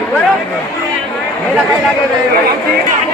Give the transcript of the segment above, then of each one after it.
Mira que la que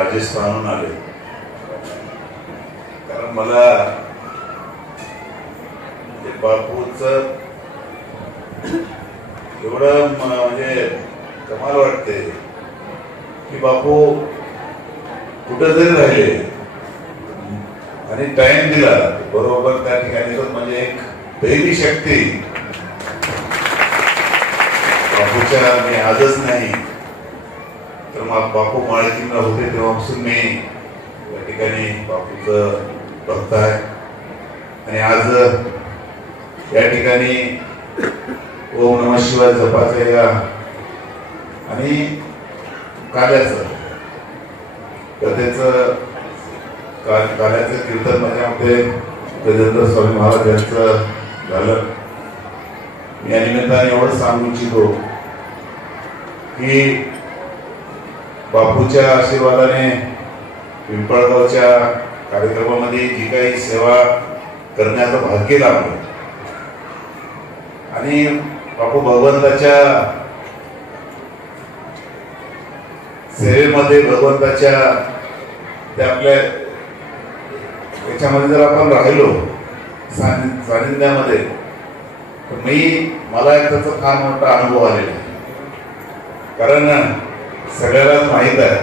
राजस्थानहून आले. कारण मला ते बापूच एवढं म्हणजे कमाल वाटते की बापू कुठं जरी राहिले. आणि टाइम दिला. बरोबर त्या ठिकाणी म्हणजे एक दैवी शक्ती. बापूच्या मी आजच नाही. तर मग बापू माळेकिंना होते तेव्हापासून मी या ठिकाणी बापूचं भक्त आहे. आणि आज या ठिकाणी ओम नम शिवाय जपाचं या आणि काल्याचं कथेचं का काल्याचं कीर्तन माझ्यामध्ये गजेंद्र स्वामी महाराज यांचं झालं. मी या निमित्ताने एवढं सांगू इच्छितो की बापूच्या आशीर्वादाने पिंपळगावच्या कार्यक्रमामध्ये जी काही सेवा करण्याचं भाग्य लाभलं. आणि बापू भगवंताच्या सेवेमध्ये भगवंताच्या त्या आपल्या याच्यामध्ये जर आपण राहिलो सानि- सानिध्यामध्ये तर मी मला एक त्याचा फार मोठा अनुभव आलेला आहे. कारण सगळ्यालाच माहीत आहे.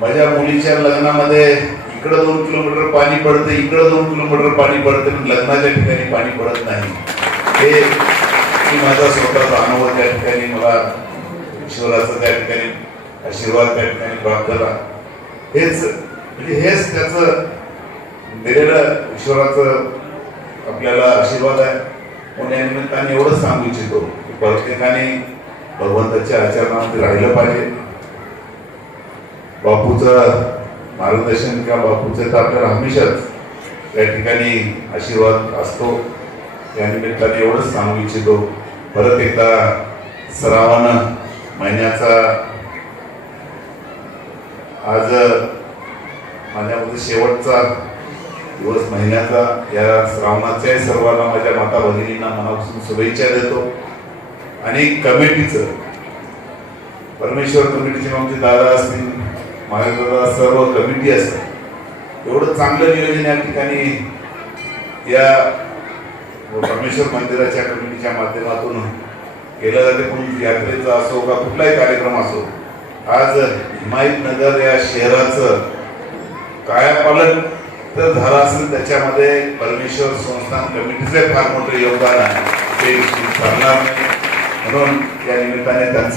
माझ्या मुलीच्या लग्नामध्ये इकडं दोन किलोमीटर पाणी पडतं इकडं दोन किलोमीटर पाणी पडतं लग्नाच्या ठिकाणी पाणी पडत नाही. हे मी माझा स्वतःचा अनुभव त्या ठिकाणी मला ईश्वराचा त्या ठिकाणी आशीर्वाद त्या ठिकाणी प्राप्त झाला. हेच म्हणजे हेच त्याचं दिलेलं ईश्वराचं आपल्याला आशीर्वाद आहे. म्हणून या निमित्ताने एवढंच सांगू इच्छितो की प्रत्येकाने भगवंताच्या आचरणामध्ये राहिलं पाहिजे. बापूचं मार्गदर्शन किंवा बापूचं तर आपल्याला हमेशाच या ठिकाणी आशीर्वाद असतो. या निमित्ताने एवढंच सांगू इच्छितो. परत एकदा श्रावण महिन्याचा आज माझ्यामध्ये शेवटचा दिवस महिन्याचा. या श्रावणाच्या सर्वांना माझ्या माता भगिनींना मनापासून शुभेच्छा देतो. आणि कमिटीचं. परमेश्वर कमिटीचे आमचे दादा असतील माझे दादा सर्व कमिटी असतात एवढं चांगलं नियोजन या ठिकाणी या परमेश्वर मंदिराच्या कमिटीच्या माध्यमातून केलं जाते. कोणी यात्रेचा असो का कुठलाही कार्यक्रम असो आज हिमायतनगर या शहराचं कायापालन तर झालं असेल त्याच्यामध्ये परमेश्वर संस्थान कमिटीचे फार मोठे योगदान आहे. ते सांगणार नाही म्हणून या निमित्ताने त्यांचे